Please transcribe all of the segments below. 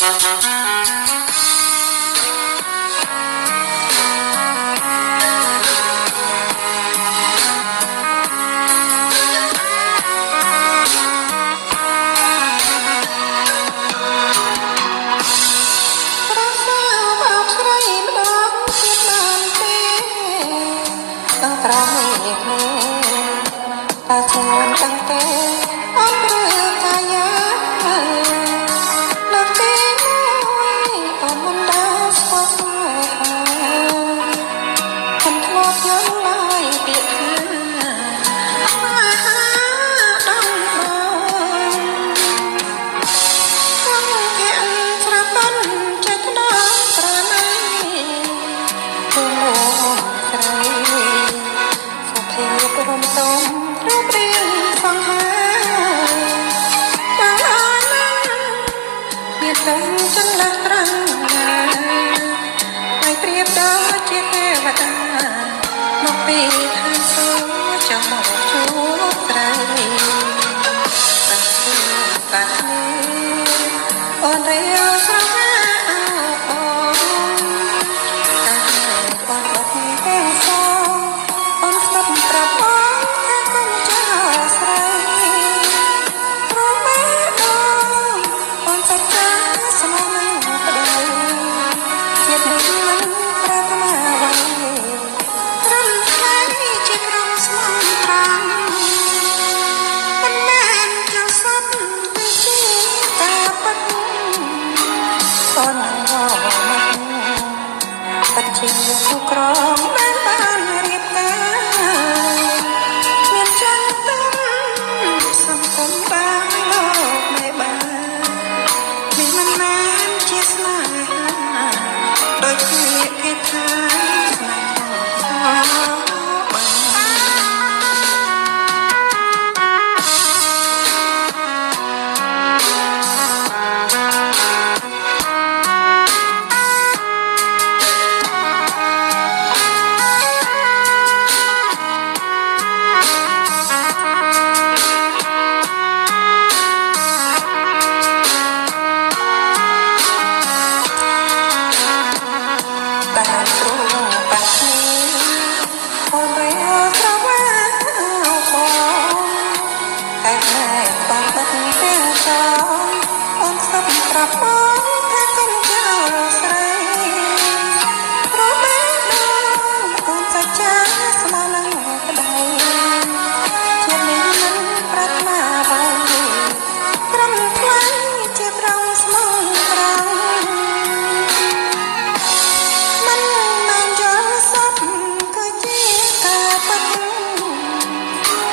ក្រោយគ្នាតែជួនទាំងទេអត់ព្រឺកាយានៅទីមួយអត់មិនដែលស្គាល់ខ្ញុំធ្លាប់យល់ឡើយពាក្យថាដំបងខ្ញុំភានស្រាប់បានចេះដល់ត្រណៃគុំស្រីរំទុំរូបរាងសង្ហាដល់អណាមានតែចន្លោះត្រង់ណាហើយព្រៀបដល់ជាទេវតាមកពីឋានសួគ៌ចាំមកជួបស្រីតែបាត់នេះអូនរាវស្រហាអូតែបងអត់ទេសអូនស្ដាប់ប្រាប់ជាผู้ក្រងដែលបានរៀបការមានចន្ទៈសង្គមបានលោកមេបានមានមិនមែនជាស្នេហាដោយគេថាស្នេហា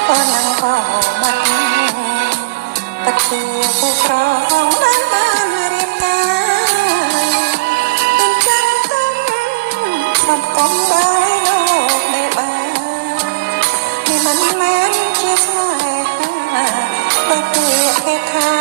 អូននឹងក៏មកតែជាผู้ក្រងដែលបានរៀបការមានចន្ទៈសង្គមដែលលោកមេបានមានមិនមែនជាស្នេហាដោយគេថា